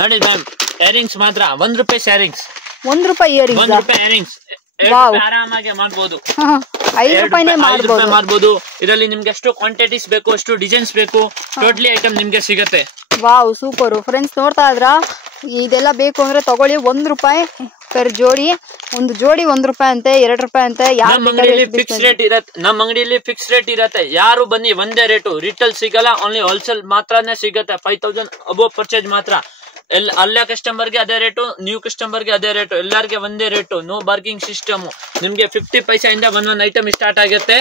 ನೋಡಿ ma'am earrings ಮಾತ್ರ 1 ರೂಪಾಯಿ ಇಯರಿಂಗ್ಸ್, 1 ರೂಪಾಯಿ ಇಯರಿಂಗ್ಸ್, 1 ರೂಪಾಯಿ ಇಯರಿಂಗ್ಸ್ ಆರಾಮಾಗಿ ಮಾಡ್ಬೋದು. 5 ರೂಪಾಯಿನೇ ಮಾಡ್ಬೋದು. ಇದರಲ್ಲಿ ನಿಮ್ಗೆ ಎಷ್ಟು ಕ್ವಾಂಟಿಟೀಸ್ ಬೇಕು, ಅಷ್ಟು ಡಿಸೈನ್ಸ್ ಬೇಕು, ಟೋಟಲಿ ಐಟಮ್ ನಿಮ್ಗೆ ಸಿಗತ್ತೆ. ವಾವ್ ಸೂಪರ್ ಫ್ರೆಂಡ್ಸ್, ನೋಡ್ತಾ ಇದ್ರ ಇದೆಲ್ಲ ಬೇಕು ಅಂದ್ರೆ ತಗೊಳ್ಳಿ. 1 ರೂಪಾಯಿ ಪರ್ ಜೋಡಿ, ಒಂದು ಜೋಡಿ 1 ರೂಪಾಯಿ ಅಂತೆ, 2 ರೂಪಾಯಿ ಅಂತೆ. ನಮ್ಮ ಅಂಗಡಿಯಲ್ಲಿ ಫಿಕ್ಸ್ ರೇಟ್ ಇರತ್ತೆ, ನಮ್ಮ ಅಂಗಡಿಯಲ್ಲಿ ಫಿಕ್ಸ್ ರೇಟ್ ಇರತ್ತೆ. ಯಾರು ಬನ್ನಿ ಒಂದೇ ರೇಟು, ರಿಟೇಲ್ ಸಿಗಲ್ಲ, ಓನ್ಲಿ ಹೋಲ್ಸೇಲ್ ಮಾತ್ರನೇ ಸಿಗತ್ತೆ. 5000 ಅಬೋವ್ ಪರ್ಚೇಸ್ ಮಾತ್ರ. ಅಲ್ಲೇ ಕಸ್ಟಮರ್ಗೆ ಅದೇ ರೇಟು, ನ್ಯೂ ಕಸ್ಟಮರ್ಗೆ ಅದೇ ರೇಟು, ಎಲ್ಲರಿಗೆ ಒಂದೇ ರೇಟು. No bargaining system. ನಿಮ್ಗೆ 50 ಪೈಸೆಯಿಂದ ಒಂದೊಂದು ಐಟಮ್ ಸ್ಟಾರ್ಟ್ ಆಗುತ್ತೆ.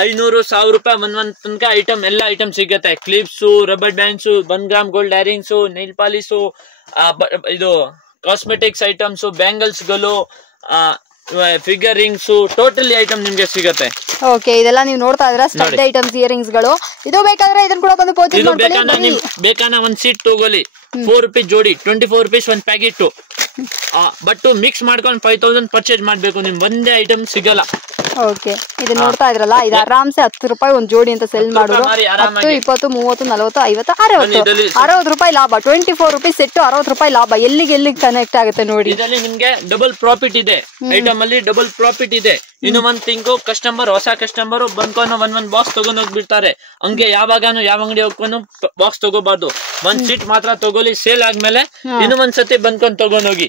500-1000 ರೂಪಾಯಿ ಒಂದೊಂದ್ ತನಕ ಐಟಮ್, ಎಲ್ಲ ಐಟಮ್ ಸಿಗುತ್ತೆ. Clips, rubber bands, 1 gram gold earrings, nail polish, ಇದು ಕಾಸ್ಮೆಟಿಕ್ಸ್ ಐಟಮ್ಸ್, ಬ್ಯಾಂಗಲ್ಸ್ ಗಳು, ಫಿಗರ್ ರಿಂಗ್ಸ್, ಟೋಟಲಿ ಐಟಮ್ ನಿಮ್ಗೆ ಸಿಗುತ್ತೆ. ಓಕೆ, ಇದೆಲ್ಲ ನೀವು ನೋಡ್ತಾ ಇದ್ರ ಸ್ಟಡ್ ಐಟಮ್ಸ್, ಇಯರಿಂಗ್ಸ್ ಗಳು. ಇದು ಬೇಕಾದ್ರೆ ಇದನ್ನ ಕೂಡ ಬಂದು ಪರ್ಚೇಸ್ ಮಾಡ್ಕೊಳ್ಳಿ. ಬೇಕಾನ ಒಂದ್ ಸೀಟ್ ತಗೊಳ್ಳಿ, 4 ರೂಪಾಯಿ ಜೋಡಿ, 24 ರೂಪೀಸ್ ಒಂದ್ ಪ್ಯಾಕೆಟ್. ಬಟ್ ಮಿಕ್ಸ್ ಮಾಡ್ಕೊಂಡು 5000 ಪರ್ಚೇಸ್ ಮಾಡ್ಬೇಕು, ನಿಮ್ ಒಂದೇ ಐಟಮ್ ಸಿಗಲ್ಲ. ಓಕೆ, ಇದು ನೋಡ್ತಾ ಇದ್ರಲ್ಲ, ಇದು ಆರಾಮ್ಸೆ 10 ರೂಪಾಯಿ ಒಂದ್ ಜೋಡಿ ಅಂತ ಸೆಲ್ ಮಾಡೋದು. 10, 20, 30, 40, 50, 60 ರೂಪಾಯಿ ಲಾಭ. 24 ರೂಪೀಸ್ ಸೆಟ್, 60 ರೂಪಾಯಿ ಲಾಭ. ಎಲ್ಲಿಗೆ ಕನೆಕ್ಟ್ ಆಗುತ್ತೆ ನೋಡಿ. ಇದರಲ್ಲಿ ನಿಮ್ಗೆ ಡಬಲ್ ಪ್ರಾಫಿಟ್ ಇದೆ, ಐಟಮ್ ಅಲ್ಲಿ ಡಬಲ್ ಪ್ರಾಫಿಟ್ ಇದೆ. ಇನ್ನು ಒಂದ್ ತಿಂಗು ಕಸ್ಟಮರ್, ಹೊಸ ಕಸ್ಟಮರ್ ಬಂದ್ಕೊಂಡು ಒಂದ್ ಬಾಕ್ಸ್ ತಗೊಂಡ್ ಹೋಗ್ಬಿಡ್ತಾರೆ. ಹಂಗೆ ಯಾವಾಗಾನು ಯಾವ ಅಂಗಡಿ ಹೋಗ್ಕೊಂಡು ಬಾಕ್ಸ್ ತಗೋಬಾರ್ದು. ಒಂದ್ ಸೀಟ್ ಮಾತ್ರ ತಗೊಳ್ಳಿ, ಸೇಲ್ ಆದ್ಮೇಲೆ ಇನ್ನು ಒಂದ್ಸತಿ ಬಂದ್ಕೊಂಡು ತಗೊಂಡ್ ಹೋಗಿ.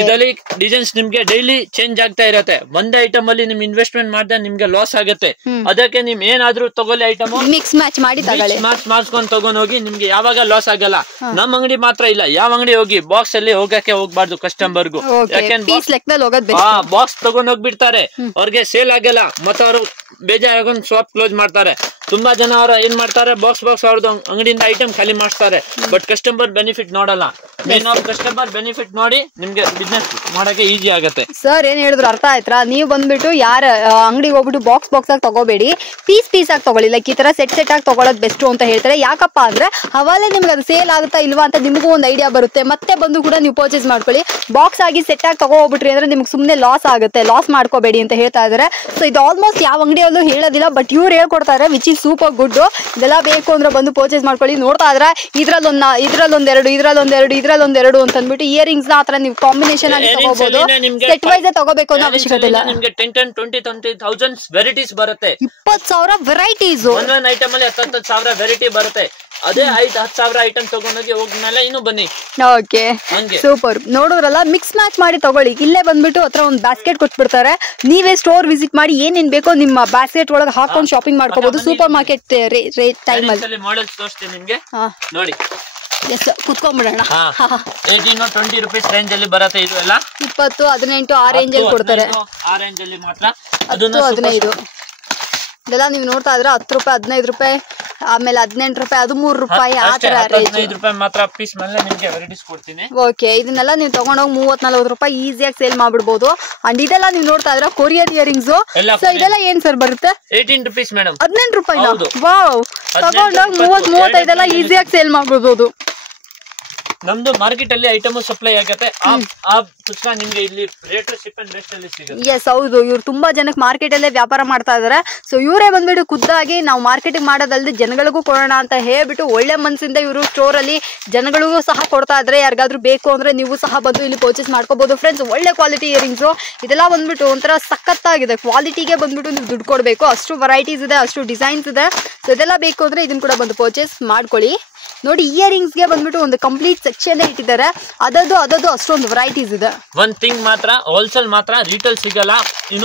ಇದರಲ್ಲಿ ಡಿಸೈನ್ಸ್ ನಿಮ್ಗೆ ಡೈಲಿ ಚೇಂಜ್ ಆಗ್ತಾ ಇರತ್ತೆ. ಒಂದೇ ಐಟಮ್ ಅಲ್ಲಿ ನಿಮ್ ಇನ್ವೆಸ್ಟ್ಮೆಂಟ್ ಮಾಡಿದ್ರೆ ನಿಮ್ಗೆ ಲಾಸ್ ಆಗುತ್ತೆ. ಅದಕ್ಕೆ ನಿಮ್ ಏನಾದ್ರೂ ತಗೊಳ್ಳಿ ಐಟಮ್, ಮಿಕ್ಸ್ ಮ್ಯಾಚ್ ಮಾಡಿ ಮಾಡ್ಸ್ಕೊಂಡ್ ತಗೊಂಡ್ ಹೋಗಿ, ನಿಮ್ಗೆ ಯಾವಾಗ ಲಾಸ್ ಆಗಲ್ಲ. ನಮ್ ಅಂಗಡಿ ಮಾತ್ರ ಇಲ್ಲ, ಯಾವ ಅಂಗಡಿ ಹೋಗಿ ಬಾಕ್ಸ್ ಅಲ್ಲಿ ಹೋಗಕ್ಕೆ ಹೋಗ್ಬಾರ್ದು ಕಸ್ಟಮರ್ಗೂ. ಯಾಕೆಂದ್ರೆ ಬಾಕ್ಸ್ ತಗೊಂಡ್ ಹೋಗ್ಬಿಡ್ತಾರೆ, ಅವ್ರಿಗೆ ಸೇಲ್ ಆಗಲ್ಲ, ಮತ್ತೆ ಅವರು ಬೇಜಾರಾಗೊಂಡು ಶಾಪ್ ಕ್ಲೋಸ್ ಮಾಡ್ತಾರೆ. ತುಂಬಾ ಜನ ಅವ್ರ ಏನ್ ಮಾಡ್ತಾರೆ, ಬಾಕ್ಸ್ ಅವ್ರದ್ದು ಅಂಗಡಿಯಿಂದ ಐಟಮ್ ಖಾಲಿ ಮಾಡಿಸ್ತಾರೆ. ಬಟ್ ಕಸ್ಟಮರ್ ಬೆನಿಫಿಟ್ ನೋಡಲ್ಲ. ಮೇನ್ ಆಫ್ ಕಸ್ಟಮರ್ ಬೆನಿಫಿಟ್ ನೋಡಿ ನಿಮ್ಗೆ ಬಿಸ್ನೆಸ್ ಮಾಡಕ್ಕೆ ಈಸಿ ಆಗುತ್ತೆ. ಸರ್ ಏನ್ ಹೇಳಿದ್ರು ಅರ್ಥ ಆಯ್ತಾ? ನೀವು ಬಂದ್ಬಿಟ್ಟು ಯಾರ ಅಂಗಡಿಗೆ ಹೋಗ್ಬಿಟ್ಟು ಬಾಕ್ಸ್ ಆಗಿ ತಗೋಬೇಡಿ, ಪೀಸ್ ಆಗಿ ತಗೊಳ್ಳಿ. ಲೈಕ್ ಈ ತರ ಸೆಟ್ ಆಗಿ ತಗೊಳ್ಳೋದು ಬೆಸ್ಟ್ ಅಂತ ಹೇಳ್ತಾರೆ. ಯಾಕಪ್ಪ ಅಂದ್ರೆ ಅವಾಗಲೇ ನಿಮ್ಗೆ ಅದು ಸೇಲ್ ಆಗುತ್ತಾ ಇಲ್ವಾ ಅಂತ ನಿಮಗೂ ಒಂದು ಐಡಿಯಾ ಬರುತ್ತೆ. ಮತ್ತೆ ಬಂದು ಕೂಡ ನೀವು ಪರ್ಚೇಸ್ ಮಾಡ್ಕೊಳ್ಳಿ. ಬಾಕ್ಸ್ ಆಗಿ ಸೆಟ್ ಆಗಿ ತಗೋಬಿಟ್ರಿ ಅಂದ್ರೆ ನಿಮ್ಗೆ ಸುಮ್ಮನೆ ಲಾಸ್ ಆಗುತ್ತೆ. ಲಾಸ್ ಮಾಡ್ಕೋಬೇಡಿ ಅಂತ ಹೇಳ್ತಾ ಇದಾರೆ. ಸೊ ಇದು ಆಲ್ಮೋಸ್ಟ್ ಯಾವ ಅಂಗಡಿಯಲ್ಲೂ ಹೇಳೋದಿಲ್ಲ, ಬಟ್ ಇವ್ರು ಹೇಳ್ಕೊಡ್ತಾರೆ, ವಿಚ್ ಇಸ್ ಸೂಪರ್ ಗುಡ್. ಇದೆಲ್ಲ ಬೇಕು ಅಂದ್ರೆ ಬಂದು ಪರ್ಚೇಸ್ ಮಾಡ್ಕೊಳ್ಳಿ. ನೋಡ್ತಾ ಇದ್ರೆ ಇದ್ರಲ್ಲೊಂದೆರಡು ಅಂತ ಅಂದ್ಬಿಟ್ಟು ಇಯರಿಂಗ್ಸ್ ನ ಆತರ ನೀವು ಕಾಂಬಿನೇಷನ್ ಆಗಿ ತಗೋಬಹುದು. ಸೆಟ್ ವೈಸ್ ತಗೋಬೇಕು ಅನ್ನೋ ಅವಶ್ಯಕತೆ ಇಲ್ಲ. ನಿಮ್ಗೆ 10,000-20,000 ವೆರೈಟೀಸ್ ಬರುತ್ತೆ. 20,000 ವೆರೈಟೀಸ್, ಒಂದೊಂದು ಐಟಮ್ ಅಲ್ಲಿ 10,000 ವೆರೈಟಿ ಬರುತ್ತೆ. ಅದೇ 10,000 ಐಟಮ್ ತಗೊಂಡೋಗಿ ಹೋಗ್ಮೇಲೆ ಇನ್ನು ಬನ್ನಿ. Okay, super. ನೋಡೋರಲ್ಲ, ಮಿಕ್ಸ್ ಮ್ಯಾಚ್ ಮಾಡಿ ತಗೊಳ್ಳಿ. ಇಲ್ಲೇ ಬಂದ್ಬಿಟ್ಟು ಹತ್ರ ಒಂದು ಬಾಸ್ಕೆಟ್ ಕೊಟ್ಬಿಡ್ತಾರೆ. ನೀವೇ ಸ್ಟೋರ್ ವಿಸಿಟ್ ಮಾಡಿ ಏನೇನ್ ಬೇಕೋ ನಿಮ್ಮ ಬಾಸ್ಕೆಟ್ ಒಳಗೆ ಹಾಕೊಂಡು ಶಾಪಿಂಗ್ ಮಾಡ್ಕೋಬಹುದು. ಸೂಪರ್ ಮಾರ್ಕೆಟ್ ರೇಟ್ ಟೈಮ್ ಅಲ್ಲಿ ಮಾಡೆಲ್ಸ್ ತೋರಿಸ್ತೀನಿ ನಿಮ್ಗೆ, ನೋಡಿ. ಎಸ್, ಕುತ್ಕೊಂಡ್ಬಿಡೋಣ. 18-20 ರೂಪೀಸ್ ರೇಂಜ್ ಅಲ್ಲಿ ಬರುತ್ತೆ. ಇದು ಎಲ್ಲ 20, 18 ಆ ರೇಂಜ್ ಅಲ್ಲಿ ಕೊಡ್ತಾರೆ. ಆ ರೇಂಜ್ ಅಲ್ಲಿ ಮಾತ್ರ. 15 ಇದೆಲ್ಲ ನೀವು ನೋಡ್ತಾ ಇದ್ರೆ 10 ರೂಪಾಯಿ, 15 ರೂಪಾಯಿ, ಆಮೇಲೆ 18 ರೂಪಾಯಿ, 13 ರೂಪಾಯಿ, ಆ ತರ ರೇಂಜ್. 15 ರೂಪಾಯಿ ಮಾತ್ರ ಪೀಸ್ ಮೇಲೆ ನಿಮಗೆ ವೆರೈಟೀಸ್ ಕೊಡ್ತೀನಿ. ಓಕೆ, ಇದನ್ನೆಲ್ಲ ನೀವು ತಗೊಂಡೋಗಿ 30-40 ರೂಪಾಯಿ ಈಸಿಯಾಗಿ ಸೇಲ್ ಮಾಡ್ಬಿಡ್ಬೋದು. ಅಂಡ್ ಇದೆಲ್ಲ ನೀವು ನೋಡ್ತಾ ಇದ್ರೆ ಕೊರಿಯರ್ ಇಯರಿಂಗ್ಸ್. ಸೊ ಇದೆಲ್ಲ ಏನ್ ಸರ್ ಬರುತ್ತೆ? 18 ರೂಪೀಸ್ ಮೇಡಮ್. 18 ರೂಪಾಯಿ. ವಾವ್, ತಗೊಂಡೋಗಿ 30-35 ಎಲ್ಲ ಈಸಿಯಾಗಿ ಸೇಲ್ ಮಾಡ್ಬಿಡ್ಬೋದು. ನಮ್ದು ಮಾರ್ಕೆಟ್ ಅಲ್ಲಿ ಐಟಮ್ ಸಪ್ಲೈ ಆಗುತ್ತೆ. ಆ ಪುಸ್ತಕ ನಿಮ್ಗೆ ಇಲ್ಲಿ ರೇಟ್ ಶಿಪ್ ಅಂಡ್ ಬೆಸ್ಟ್ ಅಲ್ಲಿ ಸಿಗುತ್ತೆ. ಎಸ್, ಹೌದು. ಇವ್ರು ತುಂಬಾ ಜನಕ್ಕೆ ಮಾರ್ಕೆಟ್ ಅಲ್ಲೇ ವ್ಯಾಪಾರ ಮಾಡ್ತಾ ಇದಾರೆ. ಸೊ ಇವರೇ ಬಂದ್ಬಿಟ್ಟು ಖುದ್ದಾಗಿ ನಾವು ಮಾರ್ಕೆಟಿಂಗ್ ಮಾಡೋದಲ್ದೆ ಜನಗಳಿಗೂ ಕೊಡೋಣ ಅಂತ ಹೇಳ್ಬಿಟ್ಟು ಒಳ್ಳೆ ಮನಸ್ಸಿಂದ ಇವರು ಸ್ಟೋರ್ ಅಲ್ಲಿ ಜನಗಳಿಗೂ ಸಹ ಕೊಡ್ತಾ ಇದ್ರೆ. ಯಾರಿಗಾದ್ರೂ ಬೇಕು ಅಂದ್ರೆ ನೀವು ಸಹ ಬಂದು ಇಲ್ಲಿ ಪರ್ಚೇಸ್ ಮಾಡ್ಕೋಬಹುದು ಫ್ರೆಂಡ್ಸ್. ಒಳ್ಳೆ ಕ್ವಾಲಿಟಿ ಇಯರಿಂಗ್ಸ್ ಇದೆಲ್ಲ ಬಂದ್ಬಿಟ್ಟು ಒಂಥರ ಸಖತ್ತಾಗಿದೆ. ಕ್ವಾಲಿಟಿಗೆ ಬಂದ್ಬಿಟ್ಟು ನೀವು ದುಡ್ಡು ಕೊಡಬೇಕು. ಅಷ್ಟು ವೆರೈಟೀಸ್ ಇದೆ, ಅಷ್ಟು ಡಿಸೈನ್ಸ್ ಇದೆ. ಸೊ ಇದೆಲ್ಲ ಬೇಕು ಅಂದ್ರೆ ಇದನ್ನ ಕೂಡ ಬಂದು ಪರ್ಚೇಸ್ ಮಾಡ್ಕೊಳ್ಳಿ. ನೋಡಿ, ಇಯರಿಂಗ್ಸ್ ಗೆ ಬಂದ್ಬಿಟ್ಟು ಒಂದು ಕಂಪ್ಲೀಟ್ ಸೆಕ್ಷನ್ ಇಟ್ಟಿದ್ದಾರೆ. ಅದದು ಅಷ್ಟೊಂದು ವೆರೈಟೀಸ್ ಇದೆ. ಒಂದ್ ಥಿಂಗ್ ಮಾತ್ರ ಹೋಲ್ಸೇಲ್ ಮಾತ್ರ, ರಿಟೇಲ್ ಸಿಗಲ್ಲ.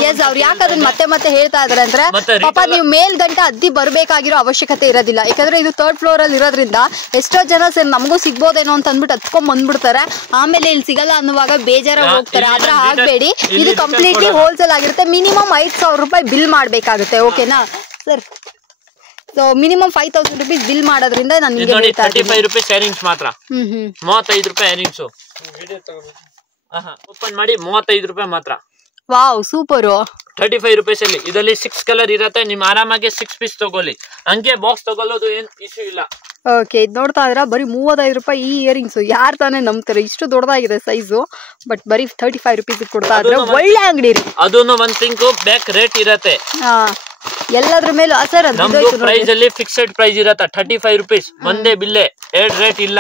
ಎಸ್, ಅವ್ರು ಯಾಕೆ ಅದನ್ನ ಮತ್ತೆ ಹೇಳ್ತಾ ಇದಾರೆ ಅಂದ್ರೆ, ಪಾಪ ನೀವು ಮೇಲ್ಗಂಟ ಅದ್ದಿ ಬರ್ಬೇಕಾಗಿರೋ ಅವಶ್ಯಕತೆ ಇರೋದಿಲ್ಲ. ಯಾಕಂದ್ರೆ ಇದು 3rd ಫ್ಲೋರ್ ಅಲ್ಲಿ ಇರೋದ್ರಿಂದ ಎಷ್ಟೋ ಜನ ಸರ್ ನಮಗೂ ಸಿಗ್ಬೋದೇನೋ ಅಂತ ಅಂದ್ಬಿಟ್ಟು ಹತ್ಕೊಂಡ್ ಬಂದ್ಬಿಡ್ತಾರೆ. ಆಮೇಲೆ ಇಲ್ಲಿ ಸಿಗಲ್ಲ ಅನ್ನುವಾಗ ಬೇಜಾರಾಗಿ ಹೋಗ್ತಾರೆ. ಆದ್ರೆ ಆಗ್ಬೇಡಿ, ಇದು ಕಂಪ್ಲೀಟ್ಲಿ ಹೋಲ್ಸೇಲ್ ಆಗಿರುತ್ತೆ. ಮಿನಿಮಮ್ 5,000 ರೂಪಾಯಿ ಬಿಲ್ ಮಾಡ್ಬೇಕಾಗುತ್ತೆ. ಓಕೆನಾ sir? So minimum 5,000 rupees bill ಮಾಡೋದ್ರಿಂದ ನಾನು ನಿಮಗೆ ಹೇಳ್ತಾ ಇದ್ದೀನಿ. 35 ರೂಪಾಯಿ ಇಯರಿಂಗ್ಸ್ ಮಾತ್ರ. 35 ರೂಪಾಯಿ ಇಯರಿಂಗ್ಸ್ ಓಪನ್ ಮಾಡಿ 35 ರೂಪಾಯಿ ಮಾತ್ರ. Wow, super. 35 ರೂಪೀಸ್ ಅಲ್ಲಿ ಇದರಲ್ಲಿ 6 ಕಲರ್ ಇರುತ್ತೆ. ನಿಮ್ ಆರಾಮಾಗಿ 6 ಪೀಸ್ ತಗೊಳ್ಳಿ. ಹಂಗೆ ಬಾಕ್ಸ್ ತಗೊಳ್ಳೋದು ಏನ್ ಇಶ್ಯೂ ಇಲ್ಲ. ಓಕೆ, ಇದು ನೋಡ್ತಾ ಇದ್ರ ಬರೀ 35 ರೂಪಾಯಿ ಈ ಇಯರಿಂಗ್ಸ್. ಯಾರು ತಾನೇ ನಂಬ್ತಾರೆ? ಇಷ್ಟು ದೊಡ್ಡದಾಗಿದೆ ಸೈಜು. ಬಟ್ ಬರೀ 35 ರೂಪೀಸ್ ಕೊಡ್ತಾ ಇದ್ರೆ ಒಳ್ಳೆ ಅಂಗಡಿ ರೀ. ಅದನ್ನು ಒಂದ್ ಥಿಂಗ್ ಬ್ಯಾಕ್ ರೇಟ್ ಇರತ್ತೆ. ಎಲ್ಲದ್ರ ಮೇಲೂ ಸರ್ ನಮ್ದು ಪ್ರೈಸ್ ಅಲ್ಲಿ ಫಿಕ್ಸ್ಡ್ ಪ್ರೈಸ್ ಇರತ್ತ 35 ರೂಪೀಸ್. ಒಂದೇ ಬಿಲ್ಲೆ, 2 ರೇಟ್ ಇಲ್ಲ,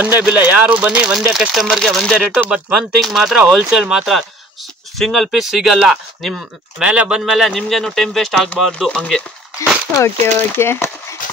ಒಂದೇ ಬಿಲ್ಲ. ಯಾರು ಬನ್ನಿ ಒಂದೇ ಕಸ್ಟಮರ್ ಗೆ ಒಂದೇ ರೇಟು. ಬಟ್ ಒನ್ ಥಿಂಗ್ ಮಾತ್ರ, ಹೋಲ್ಸೇಲ್ ಮಾತ್ರ ಸಿಂಗಲ್ ಪೀಸ್ ಸಿಗಲ್ಲ. ನಿಮ್ ಮೇಲೆ ಬಂದ್ಮೇಲೆ ನಿಮ್ಗೇನು ಟೈಮ್ ವೇಸ್ಟ್ ಆಗ್ಬಾರ್ದು ಹಂಗೆ. ಓಕೆ ಓಕೆ,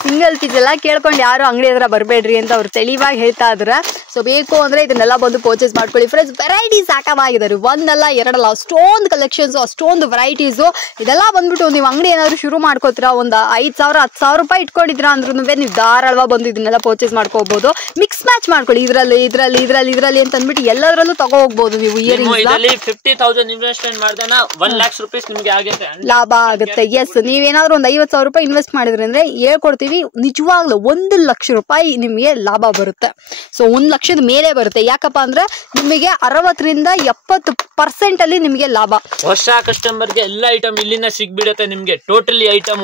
ಸಿಂಗಲ್ ಪೀಸ್ ಎಲ್ಲ ಕೇಳ್ಕೊಂಡು ಯಾರು ಅಂಗಡಿ ಹತ್ರ ಬರಬೇಡ್ರಿ ಅಂತ ಅವ್ರು ತೆಳಿವಾಗಿ ಹೇಳ್ತಾ ಇದ್ರೆ. ಸೊ ಬೇಕು ಅಂದ್ರೆ ಇದನ್ನೆಲ್ಲ ಬಂದು ಪರ್ಚೇಸ್ ಮಾಡ್ಕೊಳ್ಳಿ ಫ್ರೆಂಡ್ಸ್. ವೆರೈಟಿ ಸಾಕವಾಗಿದ್ದಾರೆ, ಒಂದಲ್ಲ ಎರಡಲ್ಲ, ಅಷ್ಟೊಂದು ಕಲೆಕ್ಷನ್ಸ್, ಅಷ್ಟೊಂದು ವೆರೈಟೀಸು. ಇದೆಲ್ಲ ಬಂದ್ಬಿಟ್ಟು ನೀವು ಅಂಗಡಿ ಏನಾದ್ರು ಶುರು ಮಾಡ್ಕೋತೀರಾ, ಒಂದು 5,000 10,000 ರೂಪಾಯಿ ಇಟ್ಕೊಂಡಿದ್ದೀರಾ ಅಂದ್ರೂ ನೀವು ಧಾರಾಳವಾಗಿ ಬಂದು ಇದನ್ನೆಲ್ಲ ಪರ್ಚೇಸ್ ಮಾಡ್ಕೋಬಹುದು. ಮಿಕ್ಸ್ ಮ್ಯಾಚ್ ಮಾಡ್ಕೊಳ್ಳಿ, ಇದ್ರಲ್ಲಿ ಅಂತ ಅಂದ್ಬಿಟ್ಟು ಎಲ್ಲದರಲ್ಲೂ ತಗೋ ಹೋಗ್ಬೋದು ನೀವು. ಇದರಲ್ಲಿ 50,000 ಇನ್ವೆಸ್ಟ್ಮೆಂಟ್ ಮಾಡಿದಾನ 1 ಲಕ್ಷ ರೂಪಾಯಿ ನಿಮ್ಗೆ ಆಗುತ್ತೆ, ಲಾಭ ಆಗುತ್ತೆ. ಎಸ್, ನೀವೇನಾದ್ರೂ ಒಂದು 50,000 ರೂಪಾಯಿ ಇನ್ವೆಸ್ಟ್ ಮಾಡಿದ್ರಿ ಅಂದ್ರೆ ಹೇಳ್ಕೊಡ್ತೀವಿ, ನಿಜವಾಗ್ಲೂ 1 ಲಕ್ಷ ರೂಪಾಯಿ ನಿಮಗೆ ಲಾಭ ಬರುತ್ತೆ. ಸೊ 1 ಲಕ್ಷದ ಮೇಲೆ ಬರುತ್ತೆ. ಯಾಕಪ್ಪ ಅಂದ್ರೆ ನಿಮಗೆ 60ರಿಂದ 70% ಅಲ್ಲಿ ನಿಮಗೆ ಲಾಭ. ಹೊಸ ಕಸ್ಟಮರ್ಗೆ ಎಲ್ಲ ಐಟಮ್ ಇಲ್ಲಿಂದ ಸಿಗ್ಬಿಡುತ್ತೆ ನಿಮ್ಗೆ. ಟೋಟಲಿ ಐಟಮ್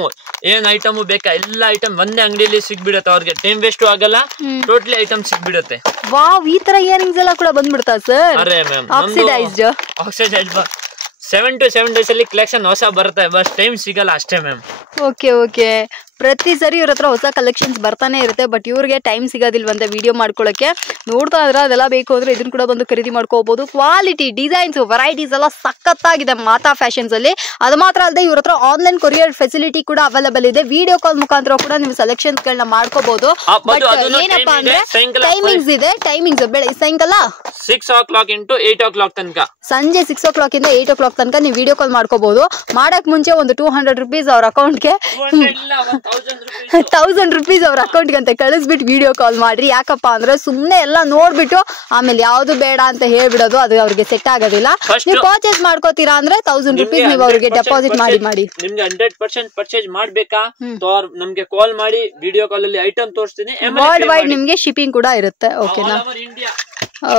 ಏನ್ ಐಟಮ್ ಬೇಕಾ ಎಲ್ಲ ಐಟಮ್ ಒಂದೇ ಅಂಗಡಿಯಲ್ಲಿ ಸಿಗ್ಬಿಡುತ್ತೆ. ಅವ್ರಿಗೆ ಟೈಮ್ ವೇಸ್ಟ್ ಆಗಲ್ಲ, ಟೋಟಲಿ ಐಟಮ್ ಸಿಗ್ಬಿಡುತ್ತೆ. ವಾವ್, ಈ ತರ ಇಯರಿಂಗ್ಸ್ ಎಲ್ಲ ಕೂಡ ಬಂದ್ಬಿಡ್ತಾ ಸರ್? ಅರೆ ಮ್ಯಾಮ್, ಆಕ್ಸಿಡೈಸ್ಡ್ 7 to 7 days ಅಲ್ಲಿ ಕಲೆಕ್ಷನ್ ಹೊಸ ಬರುತ್ತೆ, ಬಸ್ ಟೈಮ್ ಸಿಗಲ್ಲ ಅಷ್ಟೇ ಮ್ಯಾಮ್. ಓಕೆ ಓಕೆ, ಪ್ರತಿ ಸರಿ ಇವ್ರ ಹತ್ರ ಹೊಸ ಕಲೆಕ್ಷನ್ಸ್ ಬರ್ತಾನೆ ಇರುತ್ತೆ. ಬಟ್ ಇವ್ರಿಗೆ ಟೈಮ್ ಸಿಗೋದಿಲ್ವಂತೆ ವಿಡಿಯೋ ಮಾಡ್ಕೊಳಕ್ಕೆ. ನೋಡ್ತಾ ಇದ್ರೆ ಅದೆಲ್ಲ ಬೇಕು ಅಂದ್ರೆ ಇದನ್ನ ಕೂಡ ಬಂದು ಖರೀದಿ ಮಾಡ್ಕೋಬಹುದು. ಕ್ವಾಲಿಟಿ, ಡಿಸೈನ್ಸ್, ವೆರೈಟೀಸ್ ಎಲ್ಲ ಸಖತ್ತಾಗಿದೆ ಮಾತಾ ಫ್ಯಾಷನ್ಸ್ ಅಲ್ಲಿ. ಅದು ಮಾತ್ರ ಅಲ್ಲದೆ ಇವ್ರ ಹತ್ರ ಆನ್ಲೈನ್ ಕೊರಿಯರ್ ಫೆಸಿಲಿಟಿ ಕೂಡ ಅವೈಲೇಬಲ್ ಇದೆ. ವಿಡಿಯೋ ಕಾಲ್ ಮುಖಾಂತರ ಕೂಡ ನೀವು ಸೆಲೆಕ್ಷನ್ಸ್ ಗಳನ್ನ ಮಾಡ್ಕೋಬಹುದು. ಬಟ್ ಏನಪ್ಪಾ ಅಂದ್ರೆ ಟೈಮಿಂಗ್ಸ್ ಇದೆ. ಟೈಮಿಂಗ್ಸ್ ಸಾಯಂಕಾಲ 6 o'clock into 8 o'clock ತನಕ, ಸಂಜೆ 6 o'clock ಇಂದ 8 o'clock ತನಕ ನೀವು ವಿಡಿಯೋ ಕಾಲ್ ಮಾಡ್ಕೋಬಹುದು. ಮಾಡಕ್ ಮುಂಚೆ ಒಂದು 200 ರೂಪೀಸ್ ಅವ್ರ ಅಕೌಂಟ್ಗೆ 1000 ರೂಪೀಸ್ ಅವ್ರ ಅಕೌಂಟ್ಗೆ ಅಂತ ಕಳಿಸ್ಬಿಟ್ಟು ವಿಡಿಯೋ ಕಾಲ್ ಮಾಡ್ರಿ. ಯಾಕಪ್ಪ ಅಂದ್ರೆ ಸುಮ್ನೆ ಎಲ್ಲ ನೋಡ್ಬಿಟ್ಟು ಆಮೇಲೆ ಯಾವ್ದು ಬೇಡ ಅಂತ ಹೇಳ್ಬಿಡೋದು, ಅದು ಅವ್ರಿಗೆ ಸೆಟ್ ಆಗೋದಿಲ್ಲ. ನೀವು ಪರ್ಚೇಸ್ ಮಾಡ್ಕೋತೀರಾ ಅಂದ್ರೆ 1000 ರೂಪೀಸ್ ನೀವು ಅವ್ರಿಗೆ ಡೆಪಾಸಿಟ್ ಮಾಡಿ. ನಿಮ್ಗೆ 100% ಪರ್ಚೇಸ್ ಮಾಡ್ಬೇಕಾ, ನಮ್ಗೆ ಕಾಲ್ ಮಾಡಿ, ವಿಡಿಯೋ ಕಾಲ್ ಅಲ್ಲಿ ಐಟಮ್ ತೋರಿಸ್ತೀನಿ. ವರ್ಲ್ಡ್ ವೈಡ್ ನಿಮ್ಗೆ ಶಿಪ್ಪಿಂಗ್ ಕೂಡ ಇರುತ್ತೆ. ಓಕೆನಾ?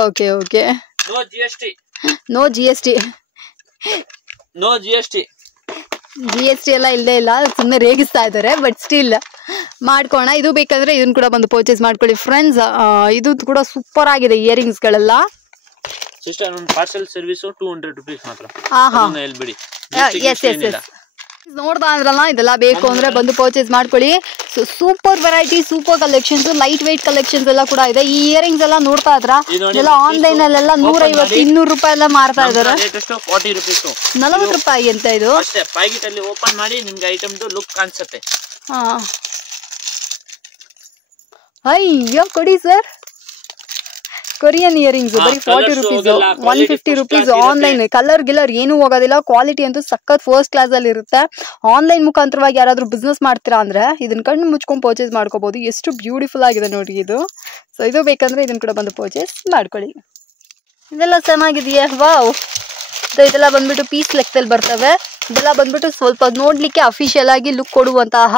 Okay okay, no GST, no GST, no GST, GST ಎಲ್ಲ ಇಲ್ಲೇ ಇಲ್ಲ, ಸುಮ್ಮನೆ ರೇಗಿಸ್ತಾ ಇದ್ದಾರೆ. ಬಟ್ ಸ್ಟಿಲ್ ಮಾಡ್ಕೋಣ. ಇದು ಬೇಕಂದ್ರೆ ಇದನ್ನ ಕೂಡ ಬಂದು ಪರ್ಚೇಸ್ ಮಾಡ್ಕೊಳ್ಳಿ ಫ್ರೆಂಡ್ಸ್. ಇದು ಕೂಡ ಸೂಪರ್ ಆಗಿದೆ ಇಯರಿಂಗ್ಸ್ ಗಳೆಲ್ಲ. ಸಿಸ್ಟರ್, ಒಂದು ಪಾರ್ಸೆಲ್ ಸರ್ವಿಸ್ 200 ರೂಪೀಸ್ ಮಾತ್ರ. ಹೇಳ್ಬಿಡಿ. ಎಸ್ ಎಸ್ ಎಸ್, ನೋಡ್ತಾ ಇದ್ರಲ್ಲ, ಇದೆಲ್ಲ ಬೇಕು ಅಂದ್ರೆ ಬಂದು ಪರ್ಚೇಸ್ ಮಾಡ್ಕೊಳ್ಳಿ. So super variety, super collections, light weight collections ಎಲ್ಲ ಕೂಡ ಇದೆ. ಈ ಇಯರಿಂಗ್ಸ್ ಎಲ್ಲ ನೋಡ್ತಾ ಇದ್ರ, ಇದೆಲ್ಲ ಆನ್ಲೈನ್ ಅಲ್ಲೆಲ್ಲ 150-200 ರೂಪಾಯಿ ಎಲ್ಲ ಮಾರ್ತಾ ಇದಾರೆ. 40 ರೂಪೀಸ್, 40 ರೂಪಾಯಿ ಅಂತ ಇದು ಅಷ್ಟೇ. ಪ್ಯಾಕೆಟ್ ಅಲ್ಲಿ ಓಪನ್ ಮಾಡಿ ನಿಮ್ಗೆ ಐಟಮ್ ಲುಕ್ ಕಾಣಿಸುತ್ತೆ. ಅಯ್ಯೋ ಕೊಡಿ ಸರ್, ಕೊರಿಯನ್ ಇಯರಿಂಗ್ಸ್ ಬರೀ 40 ರೂಪೀಸ್, 150 ರೂಪೀಸ್. ಆನ್ಲೈನ್ ಕಲರ್ ಗಿಲ್ಲರ್ ಏನು ಹೋಗೋದಿಲ್ಲ. ಕ್ವಾಲಿಟಿ ಅಂತೂ ಸಖತ್ ಫಸ್ಟ್ ಕ್ಲಾಸ್ ಅಲ್ಲಿ ಇರುತ್ತೆ. ಆನ್ಲೈನ್ ಮುಖಾಂತರವಾಗಿ ಯಾರಾದ್ರೂ ಬಿಸ್ನೆಸ್ ಮಾಡ್ತೀರಾ ಅಂದ್ರೆ ಇದನ್ನ ಕಣ್ಣು ಮುಚ್ಕೊಂಡು ಪರ್ಚೇಸ್ ಮಾಡ್ಕೋಬಹುದು. ಎಷ್ಟು ಬ್ಯೂಟಿಫುಲ್ ಆಗಿದೆ ನೋಡಿ ಇದು. ಸೊ ಇದು ಬೇಕಂದ್ರೆ ಇದನ್ನ ಕೂಡ ಬಂದು ಪರ್ಚೇಸ್ ಮಾಡ್ಕೊಳ್ಳಿ. ಇದೆಲ್ಲ ಚೆನ್ನಾಗಿದೆಯಾ? ವಾವ್, ಇದೆಲ್ಲ ಬಂದ್ಬಿಟ್ಟು ಪೀಸ್ ಲೆಕ್ಕದಲ್ಲಿ ಬರ್ತವೆ. ಇದೆಲ್ಲ ಬಂದ್ಬಿಟ್ಟು ಸ್ವಲ್ಪ ನೋಡ್ಲಿಕ್ಕೆ ಅಫಿಷಿಯಲ್ ಆಗಿ ಲುಕ್ ಕೊಡುವಂತಹ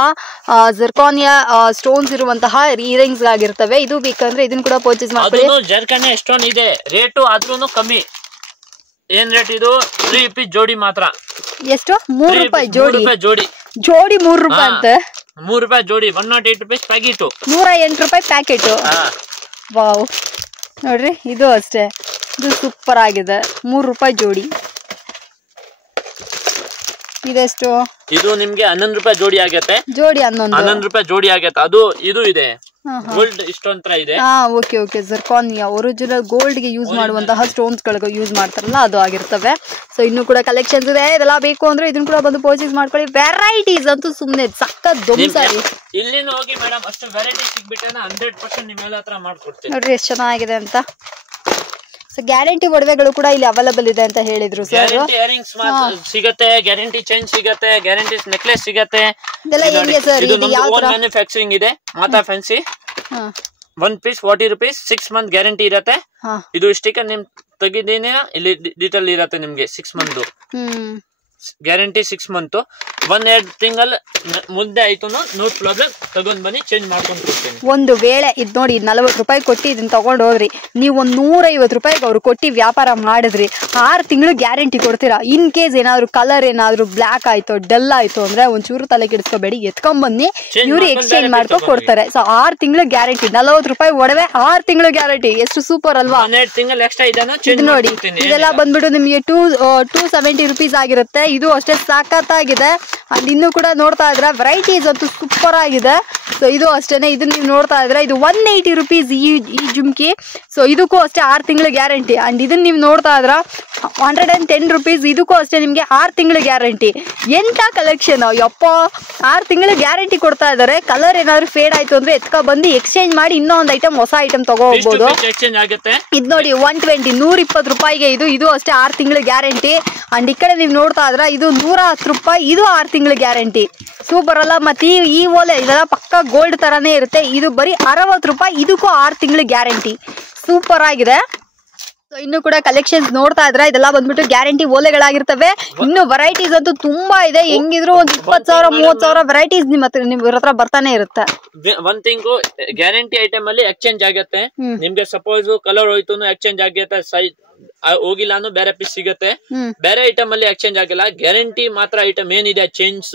ಜರ್ಕಾನಿಯಾ ಸ್ಟೋನ್ಸ್ ಇರುವಂತಹ ಇಯರಿಂಗ್ಸ್ ಆಗಿರ್ತವೆ. ಇದು ಬೇಕಂದ್ರೆ ಇದನ್ನ ಕೂಡ ಪರ್ಚೇಸ್ ಮಾಡ್ಕೊಳ್ಳಿ. ಜರ್ಕಾನಿಯಾ ಸ್ಟೋನ್ ಇದೆ, ರೇಟು ಆದ್ರೂ ಕಮ್ಮಿ. ಏನ್ ರೇಟ್ ಇದು? 3 ರೂಪಾಯಿ ಜೋಡಿ ಮಾತ್ರ. ಎಷ್ಟು? 3 ರೂಪಾಯಿ ಜೋಡಿ? ಜೋಡಿ 3 ರೂಪಾಯಿ ಅಂತೆ. 3 ರೂಪಾಯಿ ಜೋಡಿ, 108 ರೂಪೀಸ್ ಪ್ಯಾಕೆಟ್, 108 ರೂಪಾಯಿ ಪ್ಯಾಕೆಟ್. ವಾವ್, ನೋಡ್ರಿ ಇದು ಅಷ್ಟೇ, ಇದು ಸೂಪರ್ ಆಗಿದೆ. 3 ರೂಪಾಯಿ ಜೋಡಿ. ಇದೆಷ್ಟು? ಇದು ನಿಮ್ಗೆ 11 ರೂಪಾಯಿ ಜೋಡಿ ಆಗತ್ತೆ. ಜೋಡಿ 11 ರೂಪಾಯಿ ಜೋಡಿ ಆಗತ್ತೆ. ಅದು ಇದು ಇದೆ ಗೋಲ್ಡ್ ಇಷ್ಟೊಂತರ ಇದೆ. ಓಕೆ ಓಕೆ, ಜರ್ಕಾನಿಯಾ ಒರಿಜಿನಲ್ ಗೋಲ್ಡ್ ಗೆ ಯೂಸ್ ಮಾಡುವಂತಹ ಸ್ಟೋನ್ಸ್ ಗಳಿಗೆ ಯೂಸ್ ಮಾಡ್ತಾರಲ್ಲ ಅದು ಆಗಿರ್ತವೆ. ಸೊ ಇನ್ನು ಕೂಡ ಕಲೆಕ್ಷನ್ಸ್ ಇದೆ. ಇದೆಲ್ಲ ಬೇಕು ಅಂದ್ರೆ ಇದನ್ನ ಕೂಡ ಬಂದು ಪರ್ಚೇಸ್ ಮಾಡ್ಕೊಳ್ಳಿ. ವೆರೈಟೀಸ್ ಅಂತೂ ಸುಮ್ನೆ ಸಖತ್ ದೊಂಸಾರಿ. ಇಲ್ಲಿನ ಹೋಗಿ ಮೇಡಮ್, ಅಷ್ಟು ವೆರೈಟಿ ಸಿಗ್ಬಿಟ್ಟೆ 100% ನಿಮ್ಮೆಲ್ಲ ಹತ್ರ ಮಾಡ್ಕೊಡ್ತೀನಿ. ನೋಡ್ರಿ ಎಷ್ಟು ಚೆನ್ನಾಗಿದೆ ಅಂತ. ಸೊ ಗ್ಯಾರಂಟಿ ಒಡವೆಗಳು ಕೂಡ ಇಲ್ಲಿ ಅವೈಲೇಬಲ್ ಇದೆ ಅಂತ ಹೇಳಿದ್ರು ಸರ್. ಗ್ಯಾರಂಟಿ ಇಯರಿಂಗ್ಸ್ ಸಿಗತ್ತೆ, ಗ್ಯಾರಂಟಿ ಚೈನ್ ಸಿಗತ್ತೆ, ಗ್ಯಾರಂಟಿ ನೆಕ್ಲೆಸ್ ಸಿಗತ್ತೆ. ಇದೆಲ್ಲ ಹೆಂಗೆ ಸರ್? ಇದು ಓನ್ ಮ್ಯಾನುಫ್ಯಾಕ್ಚರಿಂಗ್ ಇದೆ. Mata fancy 1 piece 40 rupees, 6 month guarantee ಇರತ್ತೆ. ಇದು ಸ್ಟಿಕರ್ ನಿಮ್ ತೆಗಿದೇನೆ ಇಲ್ಲಿ ಡೀಟೇಲ್ ಇರತ್ತೆ ನಿಮ್ಗೆ. 6 ಮಂತ್ ಗ್ಯಾರಂಟಿ, 6 ಮಂತ್. 1-2 ತಿಂಗಳು ಮುದ್ದೆ ಆಯ್ತು, ನೋ ಪ್ರಾಬ್ಲಮ್, ತಗೊಂಡ್ ಬನ್ನಿ, ಚೇಂಜ್ ಮಾಡ್ಕೊಂಡು ಕೊಡ್ತೀನಿ. ಒಂದು ವೇಳೆ ಇದು ನೋಡಿ 40 ರೂಪಾಯಿ ಕೊಟ್ಟು ಇದನ್ನ ತಗೊಂಡು ಹೋದ್ರಿ, ನೀವು ಒಂದು 150 ರೂಪಾಯಿಗೆ ಅವ್ರು ಕೊಟ್ಟು ವ್ಯಾಪಾರ ಮಾಡಿದ್ರಿ, 6 ತಿಂಗಳು ಗ್ಯಾರಂಟಿ ಕೊಡ್ತೀರಾ. ಇನ್ ಕೇಸ್ ಏನಾದ್ರು ಕಲರ್ ಏನಾದ್ರು ಬ್ಲಾಕ್ ಆಯ್ತು, ಡಲ್ ಆಯ್ತು ಅಂದ್ರೆ ಒಂಚೂರು ತಲೆ ಕೆಡಿಸ್ಕೋಬೇಡಿ, ಎತ್ಕೊಂಡ್ ಬನ್ನಿ, ಇವ್ರು ಎಕ್ಸ್ಚೇಂಜ್ ಮಾಡ್ಕೊಂಡು ಕೊಡ್ತಾರೆ. ಸೊ 6 ತಿಂಗಳು ಗ್ಯಾರಂಟಿ, 40 ರೂಪಾಯಿ ಒಡವೆ, 6 ತಿಂಗಳು ಗ್ಯಾರಂಟಿ. ಎಷ್ಟು ಸೂಪರ್ ಅಲ್ವಾ? 1-2 ತಿಂಗಳು ಎಕ್ಸ್ಟ್ರಾ ಇದೆ ನೋಡಿ. ಇದೆಲ್ಲ ಬಂದ್ಬಿಟ್ಟು ನಿಮಗೆ 270 ರೂಪೀಸ್ ಆಗಿರುತ್ತೆ. ಇದು ಅಷ್ಟೇ ಸಾಕತ್ತಾಗಿದೆ. ಅಂಡ್ ಇನ್ನು ಕೂಡ ನೋಡ್ತಾ ಇದ್ರೆ ವೆರೈಟೀಸ್ ಅಂತೂ ಸೂಪರ್ ಆಗಿದೆ. ಸೊ ಇದು ಅಷ್ಟೇನೆ, ಇದು ನೀವು ನೋಡ್ತಾ ಇದ್ರೆ ಇದು 180 rupees ಈ ಜುಮ್ಕಿ. ಸೊ ಇದಕ್ಕೂ ಅಷ್ಟೇ 6 ತಿಂಗಳ ಗ್ಯಾರಂಟಿ. ಅಂಡ್ ಇದನ್ನ ನೀವು ನೋಡ್ತಾ ಇದ್ರ 110 rupees, ಇದಕ್ಕೂ ಅಷ್ಟೇ ನಿಮ್ಗೆ 6 ತಿಂಗಳ ಗ್ಯಾರಂಟಿ. ಎಂತ ಕಲೆಕ್ಷನ್ ಯಪ್ಪ, 6 ತಿಂಗಳ ಗ್ಯಾರಂಟಿ ಕೊಡ್ತಾ ಇದಾರೆ. ಕಲರ್ ಏನಾದ್ರು ಫೇಡ್ ಆಯ್ತು ಅಂದ್ರೆ ಎತ್ಕ ಬಂದು ಎಕ್ಸ್ಚೇಂಜ್ ಮಾಡಿ ಇನ್ನೊಂದು ಐಟಮ್ ಹೊಸ ಐಟಮ್ ತಗೋಬಹುದು. ಇದು ನೋಡಿ 120 ರೂಪಾಯಿಗೆ ಇದು ಅಷ್ಟೇ 6 ತಿಂಗಳ ಗ್ಯಾರಂಟಿ. ಅಂಡ್ ಈ ಕಡೆ ನೀವು ನೋಡ್ತಾ ಇದ್ರ ಇದು 110 ರೂಪಾಯಿ, ಇದು 6 ತಿಂಗಳ ಗ್ಯಾರಂಟಿ. ಸೂಪರ್ ಅಲ್ಲ. ಮತ್ತೆ ಈ ಓಲೆ ಇದೆಲ್ಲ ಪಕ್ಕ ಗೋಲ್ಡ್ ತರಾನೇ ಇರುತ್ತೆ. ಇದು ಬರೀ 60 ರೂಪಾಯಿ, ಇದಕ್ಕೂ 6 ತಿಂಗಳ ಗ್ಯಾರಂಟಿ. ಸೂಪರ್ ಆಗಿದೆ. ಸೊ ಇನ್ನು ಕೂಡ ಕಲೆಕ್ಷನ್ಸ್ ನೋಡ್ತಾ ಇದ್ರೆ ಇದೆಲ್ಲ ಬಂದ್ಬಿಟ್ಟು ಗ್ಯಾರಂಟಿ ಓಲೆಗಳಾಗಿರ್ತವೆ. ಇನ್ನು ವೆರೈಟೀಸ್ ಅಂತೂ ತುಂಬಾ ಇದೆ. ಹೆಂಗಿದ್ರು ಒಂದು 20,000 30,000 ವೆರೈಟೀಸ್ ನಿಮ್ ಹತ್ರ ಬರ್ತಾನೆ ಇರುತ್ತೆ. ಒನ್ ಥಿಂಗ್, ಗ್ಯಾರಂಟಿ ಐಟಮ್ ಅಲ್ಲಿ ಎಕ್ಸ್ಚೇಂಜ್ ಆಗುತ್ತೆ. ನಿಮ್ಗೆ ಸಪೋಸ್ ಕಲರ್ ಹೋಯ್ತು ಎಕ್ಸ್ಚೇಂಜ್ ಆಗುತ್ತೆ, ಸೈಜ್ ಹೋಗಿಲ್ಲ ಅಂದ್ರೆ ಬೇರೆ ಪೀಸ್ ಸಿಗುತ್ತೆ. ಬೇರೆ ಐಟಮ್ ಅಲ್ಲಿ ಎಕ್ಸ್ಚೇಂಜ್ ಆಗಿಲ್ಲ. ಗ್ಯಾರಂಟಿ ಮಾತ್ರ ಐಟಮ್ ಏನಿದೆ ಚೇಂಜ್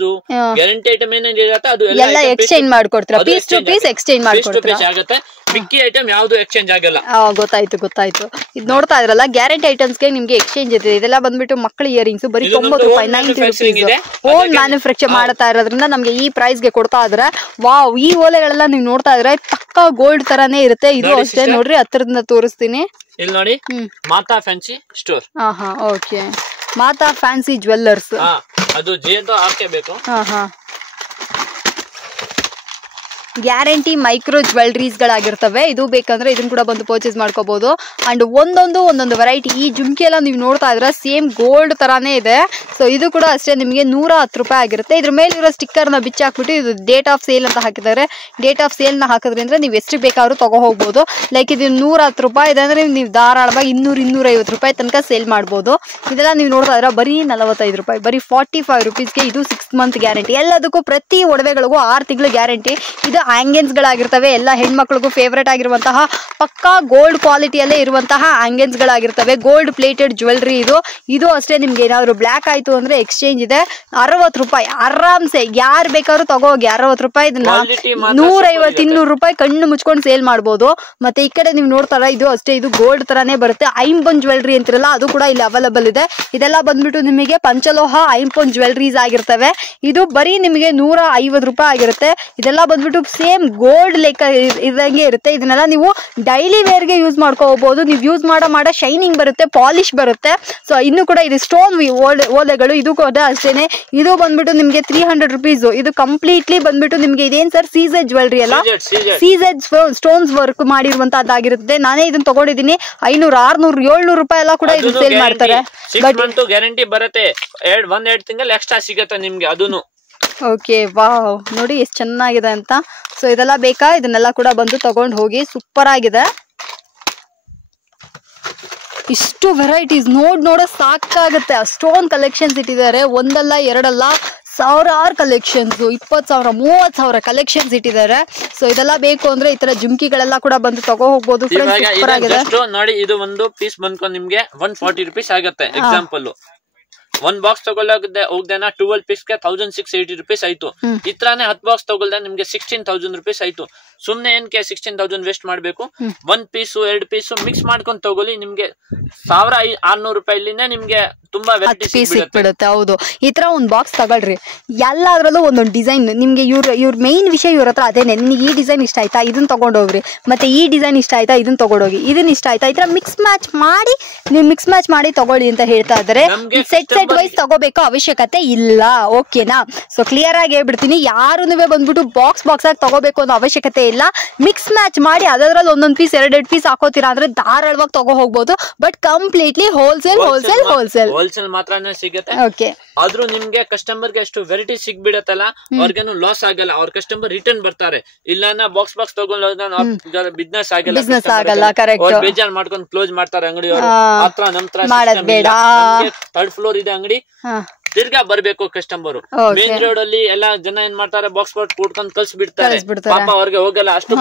ಗ್ಯಾರಂಟಿ ಐಟಮ್ ಏನಿರುತ್ತೆ ಅದು ಎಲ್ಲ ಎಕ್ಸ್ಚೇಂಜ್ ಮಾಡ್ಕೊಡ್ತೀರಾ. ಪೀಸ್ ಟು ಪೀಸ್ ಎಕ್ಸ್ಚೇಂಜ್ ಮಾಡ್ಕೊಡ್ತೀರಾ. ಆಗುತ್ತೆ. ಮಿಕ್ಕಿ ಐಟಮ್ ಯಾವ್ದು ಎಕ್ಸ್ಚೇಂಜ್ ಆಗಲ್ಲ. ಗೊತ್ತಾಯ್ತು. ಇದು ನೋಡ್ತಾ ಇದ್ರಲ್ಲ ಗ್ಯಾರಂಟಿ ಐಟಮ್ಸ್ ಗೆ ನಿಮ್ಗೆ ಎಕ್ಸ್ಚೇಂಜ್ ಇದೆ. ಇದೆಲ್ಲ ಬಂದ್ಬಿಟ್ಟು ಮಕ್ಕಳ ಇಯರಿಂಗ್ಸ್ ಬರೀ 90 ರೂಪಾಯಿ 90 rupees ಓನ್ ಮ್ಯಾನುಫ್ಯಾಕ್ಚರ್ ಮಾಡ್ತಾ ಇರೋದ್ರಿಂದ ನಮ್ಗೆ ಈ ಪ್ರೈಸ್ ಗೆ ಕೊಡ್ತಾ ಇದ್ರೆ ವಾವ್. ಈ ಓಲೆಗಳೆಲ್ಲ ನೀವು ನೋಡ್ತಾ ಇದ್ರೆ ಪಕ್ಕಾ ಗೋಲ್ಡ್ ತರಾನೇ ಇರುತ್ತೆ. ಇದು ಅಷ್ಟೇ ನೋಡ್ರಿ, ಹತ್ರದಿಂದ ತೋರಿಸ್ತೀನಿ. ಇಲ್ಲಿ ನೋಡಿ, Mata fancy store. Okay, Mata fancy jewellers. ಅದು ಜೇದು ಹಾಕಬೇಕು. ಗ್ಯಾರಂಟಿ ಮೈಕ್ರೋ ಜ್ಯುವೆಲ್ರೀಸ್ ಗಳಾಗಿರ್ತವೆ. ಇದು ಬೇಕಂದ್ರೆ ಇದನ್ನ ಕೂಡ ಬಂದು ಪರ್ಚೇಸ್ ಮಾಡ್ಕೋಬಹುದು. ಅಂಡ್ ಒಂದೊಂದು ವೆರೈಟಿ. ಈ ಜುಮ್ಕಿ ಎಲ್ಲ ನೀವು ನೋಡ್ತಾ ಇದ್ರೆ ಸೇಮ್ ಗೋಲ್ಡ್ ತರಾನೇ ಇದೆ. ಸೊ ಇದು ಕೂಡ ಅಷ್ಟೇ ನಿಮಗೆ 110 ರೂಪಾಯಿ ಆಗಿರುತ್ತೆ. ಇದ್ರ ಮೇಲೆ ಇರೋ ಸ್ಟಿಕ್ಕರ್ ನ ಬಿಚ್ಚಾಕ್ಬಿಟ್ಟು ಇದು ಡೇಟ್ ಆಫ್ ಸೇಲ್ ಅಂತ ಹಾಕಿದ್ದಾರೆ. ಡೇಟ್ ಆಫ್ ಸೇಲ್ ನ ಹಾಕಿದ್ರಿಂದ ನೀವು ಎಷ್ಟು ಬೇಕಾದ್ರೂ ತಗೋ ಹೋಗ್ಬೋದು. ಲೈಕ್ ಇದು 110 ರೂಪಾಯಿ ಇದೆ ಅಂದ್ರೆ ನೀವು ಧಾರಾಳವಾಗಿ 200-250 ರೂಪಾಯಿ ತನಕ ಸೇಲ್ ಮಾಡ್ಬೋದು. ಇದೆಲ್ಲ ನೀವು ನೋಡ್ತಾ ಇದ್ರೆ ಬರೀ 45 ರೂಪಾಯಿ, ಬರೀ 45 rupeesಗೆ. ಇದು 6 month ಗ್ಯಾರಂಟಿ. ಎಲ್ಲದಕ್ಕೂ ಪ್ರತಿ ಒಡವೆಗಳಿಗೂ 6 ತಿಂಗಳ ಗ್ಯಾರಂಟಿ. ಇದು ಆಂಗೆನ್ಸ್ ಗಳಾಗಿರ್ತವೆ. ಎಲ್ಲ ಹೆಣ್ಮಕ್ಳಿಗೂ ಫೇವರೇಟ್ ಆಗಿರುವಂತಹ ಪಕ್ಕಾ ಗೋಲ್ಡ್ ಕ್ವಾಲಿಟಿಯಲ್ಲೇ ಇರುವಂತಹ ಆಂಗೆನ್ಸ್ ಗಳಾಗಿರ್ತವೆ. ಗೋಲ್ಡ್ ಪ್ಲೇಟೆಡ್ ಜ್ಯುವೆಲ್ರಿ ಇದು ಅಷ್ಟೇ. ನಿಮ್ಗೆ ಏನಾದ್ರು ಬ್ಲಾಕ್ ಆಯ್ತು ಅಂದ್ರೆ ಎಕ್ಸ್ಚೇಂಜ್ ಇದೆ. 60 ರೂಪಾಯಿ ಆರಾಮ್ಸೆ ಯಾರು ಬೇಕಾದ್ರೂ ತಗೋಗಿ. 60 ರೂಪಾಯಿ ಇದನ್ನ 150-200 ರೂಪಾಯಿ ಕಣ್ಣು ಮುಚ್ಕೊಂಡು ಸೇಲ್ ಮಾಡ್ಬೋದು. ಮತ್ತೆ ಈ ಕಡೆ ನೀವು ನೋಡ್ತಾರ ಇದು ಅಷ್ಟೇ, ಇದು ಗೋಲ್ಡ್ ತರಾನೇ ಬರುತ್ತೆ. ಐಂಪೊನ್ ಜ್ಯುವೆಲ್ರಿ ಅಂತಿರಲ್ಲ, ಅದು ಕೂಡ ಇಲ್ಲಿ ಅವೈಲಬಲ್ ಇದೆ. ಇದೆಲ್ಲ ಬಂದ್ಬಿಟ್ಟು ನಿಮಗೆ ಪಂಚಲೋಹ ಐಂಪೊನ್ ಜ್ಯುವೆಲ್ರೀಸ್ ಆಗಿರ್ತವೆ. ಇದು ಬರೀ ನಿಮಗೆ 150 ರೂಪಾಯಿ ಆಗಿರುತ್ತೆ. ಇದೆಲ್ಲ ಬಂದ್ಬಿಟ್ಟು ಸೇಮ್ ಗೋಲ್ಡ್ ಲೆಕ್ಕ ಇದಂಗೆ ಇರುತ್ತೆ. ಇದನ್ನೆಲ್ಲ ನೀವು ಡೈಲಿ ವೇರ್ಗೆ ಯೂಸ್ ಮಾಡ್ಕೋಬಹುದು. ನೀವು ಯೂಸ್ ಮಾಡೋ ಶೈನಿಂಗ್ ಬರುತ್ತೆ, ಪಾಲಿಶ್ ಬರುತ್ತೆ. ಸೊ ಇನ್ನು ಕೂಡ ಇದು ಸ್ಟೋನ್ ಓಲೆಗಳು. ಇದು ಕೂಡ ಅಷ್ಟೇನೆ. ಇದು ಬಂದ್ಬಿಟ್ಟು ನಿಮ್ಗೆ 300 rupees. ಇದು ಕಂಪ್ಲೀಟ್ಲಿ ಬಂದ್ಬಿಟ್ಟು ನಿಮ್ಗೆ ಇದೇನ್ ಸರ್ ಸೀಜೆಡ್ ಜ್ಯುವೆಲ್ರಿ ಅಲ್ಲ, ಸೀಜೆಡ್ ಸ್ಟೋನ್ಸ್ ವರ್ಕ್ ಮಾಡಿರುವಂತದ್ದಾಗಿರುತ್ತೆ. ನಾನೇ ಇದನ್ನ ತಗೊಂಡಿದ್ದೀನಿ 500-600-700 ರೂಪಾಯಿ ಎಲ್ಲ ಕೂಡ ಇದು ಸೇಲ್ ಮಾಡ್ತಾರೆ. ಬಟ್ ಗ್ಯಾರಂಟಿ ಬರುತ್ತೆ. 1-2 ತಿಂಗಳು ಎಕ್ಸ್ಟ್ರಾ ಸಿಗುತ್ತೆ ನಿಮ್ಗೆ ಅದನ್ನು. ಓಕೆ, ವಾವ್ ನೋಡಿ ಎಷ್ಟು ಚೆನ್ನಾಗಿದೆ ಅಂತ. ಸೊ ಇದೆಲ್ಲ ಬೇಕಾ, ಇದನ್ನೆಲ್ಲ ಕೂಡ ಬಂದು ತಗೊಂಡು ಹೋಗಿ. ಸೂಪರ್ ಆಗಿದೆ. ಇಷ್ಟು ವೆರೈಟೀಸ್ ನೋಡೋ ಸಾಕಾಗುತ್ತೆ. ಅಷ್ಟೊಂದು ಕಲೆಕ್ಷನ್ಸ್ ಇಟ್ಟಿದ್ದಾರೆ. ಒಂದಲ್ಲ ಎರಡಲ್ಲ, ಸಾವಿರಾರು ಕಲೆಕ್ಷನ್ಸ್, 20,000 30,000 ಕಲೆಕ್ಷನ್ಸ್ ಇಟ್ಟಿದ್ದಾರೆ. ಸೊ ಇದೆಲ್ಲ ಬೇಕು ಅಂದ್ರೆ ಈ ತರ ಜುಮ್ಕಿಗಳೆಲ್ಲ ಕೂಡ ಬಂದು ತಗೋ ಹೋಗ್ಬೋದು. ಸೂಪರ್ ಆಗಿದೆ ನೋಡಿ. ಇದು ಒಂದು ಪೀಸ್ ಬಂದ್ಕೊಂಡು ನಿಮ್ಗೆ 140 rupees ಆಗುತ್ತೆ. ಎಕ್ಸಾಂಪಲ್, 1 ಬಾಕ್ಸ್ ತಗೊಳ್ಳೋದೇ ಹೋಗ್ದೇನ 12 ಪೀಸ್ಗೆ 1680 rupees ಆಯ್ತು. ಈ ತರಾನೇ 10 ಬಾಕ್ಸ್ ತಗೊಳ್ದೆ ನಿಮ್ಗೆ 16,000 rupees ಆಯ್ತು. ಸುಮ್ನೆ ಏನಕ್ಕೆ 16,000 ವೇಸ್ಟ್ ಮಾಡ್ಬೇಕು. 1 ಪೀಸು 2 ಪೀಸು ಮಿಕ್ಸ್ ಮಾಡ್ಕೊಂಡು ತಗೊಳ್ಳಿ. ನಿಮ್ಗೆ 1,600 ರೂಪಾಯಿಲಿಂದ ನಿಮ್ಗೆ ತುಂಬಾ ಪೀಸ್ ಸಿಕ್ಬಿಡುತ್ತೆ. ಹೌದು, ಈ ತರ ಒಂದ್ ಬಾಕ್ಸ್ ತಗೊಳ್ರಿ. ಎಲ್ಲಾದ್ರಲ್ಲೂ ಒಂದೊಂದು ಡಿಸೈನ್ ನಿಮ್ಗೆ ಇವ್ರ ಮೈನ್ ವಿಷಯ ಇವ್ರ ಹತ್ರ ಅದೇನೆ. ನಿಮ್ಗೆ ಈ ಡಿಸೈನ್ ಇಷ್ಟ ಆಯ್ತಾ, ಇದನ್ನ ತಗೊಂಡೋಗ್ರಿ. ಮತ್ತೆ ಈ ಡಿಸೈನ್ ಇಷ್ಟ ಆಯ್ತಾ, ಇದನ್ನ ತಗೊಂಡೋಗಿ. ಇದನ್ನ ಇಷ್ಟ ಆಯ್ತಾ, ಈ ತರ ಮಿಕ್ಸ್ ಮ್ಯಾಚ್ ಮಾಡಿ ತಗೊಳ್ಳಿ ಅಂತ ಹೇಳ್ತಾ ಇದಾರೆ. ಸೆಟ್ ವೈಸ್ ತಗೋಬೇಕು ಅವಶ್ಯಕತೆ ಇಲ್ಲ. ಓಕೆನಾ? ಸೊ ಕ್ಲಿಯರ್ ಆಗಿ ಹೇಳ್ಬಿಡ್ತೀನಿ, ಯಾರು ಬಂದ್ಬಿಟ್ಟು ಬಾಕ್ಸ್ ಆಗಿ ತಗೋಬೇಕು ಅನ್ನೋ ಅವಶ್ಯಕತೆ ಇಲ್ಲ. ಮಿಕ್ಸ್ ಮ್ಯಾಚ್ ಮಾಡಿ ಅದ್ರಲ್ಲಿ ಒಂದೊಂದು ಪೀಸ್ 2 ಪೀಸ್ ಹಾಕೋತೀರಾ ಅಂದ್ರೆ ಧಾರಾಳವಾಗಿ ತಗೋ ಹೋಗ್ಬೋದು. ಬಟ್ ಕಂಪ್ಲೀಟ್ಲಿ ಹೋಲ್ಸೇಲ್ ಮಾತ್ರನೇ ಸಿಗುತ್ತೆ. ಓಕೆ, ಆದ್ರೂ ನಿಮ್ಗೆ ಕಸ್ಟಮರ್ ಗೆ ಎಷ್ಟು ವೆರೈಟಿ ಸಿಗ್ಬಿಡತ್ತಲ್ಲ, ಅವ್ರಿಗೇನು ಲಾಸ್ ಆಗಲ್ಲ. ಅವ್ರ ಕಸ್ಟಮರ್ ರಿಟರ್ನ್ ಬರ್ತಾರೆ. ಇಲ್ಲ ಬಾಕ್ಸ್ ತಗೊಂಡು ಬಿಸ್ನೆಸ್ ಆಗಲ್ಲ. ಕರೆಕ್ಟ್, ಬೇಜಾರ್ ಮಾಡ್ಕೊಂಡು ಕ್ಲೋಸ್ ಮಾಡ್ತಾರೆ ಅಂಗಡಿ ಅವರು. ಆತರ ನಮ್ತರ ಥರ್ಡ್ ಫ್ಲೋರ್ ಇದೆ ಅಂಗಡಿ, ತಿರ್ಗಾ ಬರ್ಬೇಕು ಕಸ್ಟಮರ್. ಮೇನ್ ರೋಡ್ ಅಲ್ಲಿ ಎಲ್ಲಾ ಜನ ಏನ್ ಮಾಡ್ತಾರೆ, ಬಾಕ್ಸ್ ಕೊಟ್ಕೊಂಡು ಕಳ್ಸಿಬಿಡ್ತಾರೆ. ಪಾಪ ಅವ್ರಿಗೆ ಹೋಗಲ್ಲ, ಅಷ್ಟು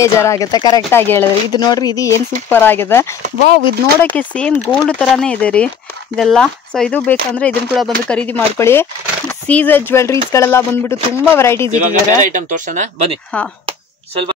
ಬೇಜಾರಾಗುತ್ತೆ. ಕರೆಕ್ಟ್ ಆಗಿ ಹೇಳಿದ್ರೆ. ಇದು ನೋಡ್ರಿ, ಇದು ಏನ್ ಸೂಪರ್ ಆಗಿದೆ. ವಾವ್, ಇದು ನೋಡಕ್ಕೆ ಸೇಮ್ ಗೋಲ್ಡ್ ತರಾನೇ ಇದೆ ರೀ ಇದೆಲ್ಲ. ಸೊ ಇದು ಬೇಕಂದ್ರೆ ಇದನ್ನ ಕೂಡ ಬಂದು ಖರೀದಿ ಮಾಡ್ಕೊಳ್ಳಿ. ಸೀಸರ್ ಜ್ಯುವೆಲ್ರೀಸ್ ಗಳೆಲ್ಲ ಬಂದ್ಬಿಟ್ಟು ತುಂಬಾ ವೆರೈಟೀಸ್ ಇದೆ. ಐಟಮ್ ತೋರ್ಸೋಣ ಬನ್ನಿ. ಹಾ, ಸ್ವಲ್ಪ